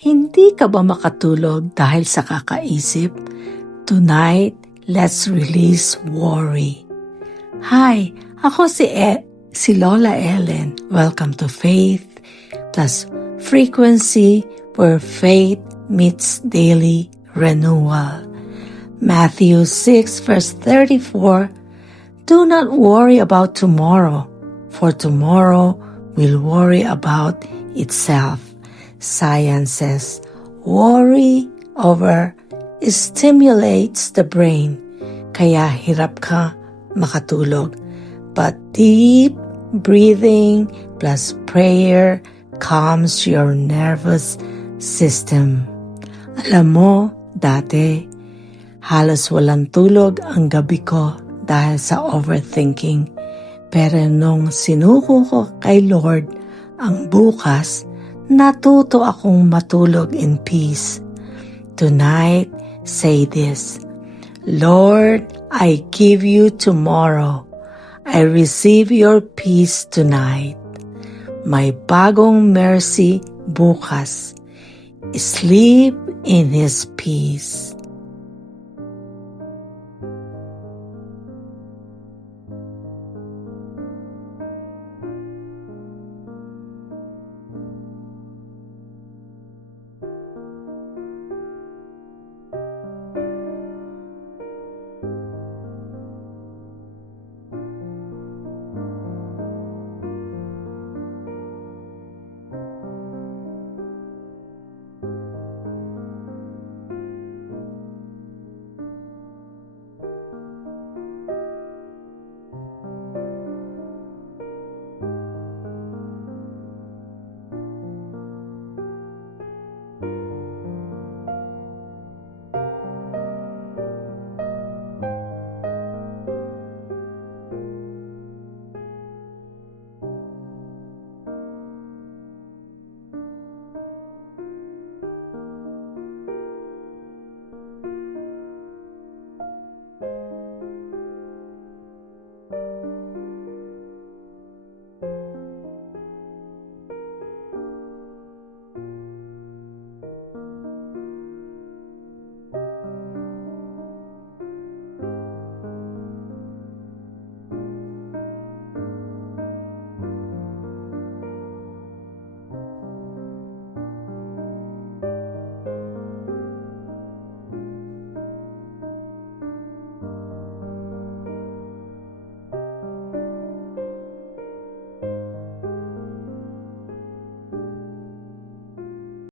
Hindi ka ba makatulog dahil sa kakaisip? Tonight, let's release worry. Hi, ako si Lola Ellen. Welcome to Faith plus Frequency, where faith meets daily renewal. Matthew 6 verse 34, do not worry about tomorrow, for tomorrow will worry about itself. Science says worry over stimulates the brain, kaya hirap ka makatulog. But deep breathing plus prayer calms your nervous system. Alam mo, dati, halos walang tulog ang gabi ko dahil sa overthinking. Pero nung sinuko ko kay Lord ang bukas, natuto akong matulog in peace. Tonight, say this, Lord, I give you tomorrow. I receive your peace tonight. May bagong mercy bukas. Sleep in His peace.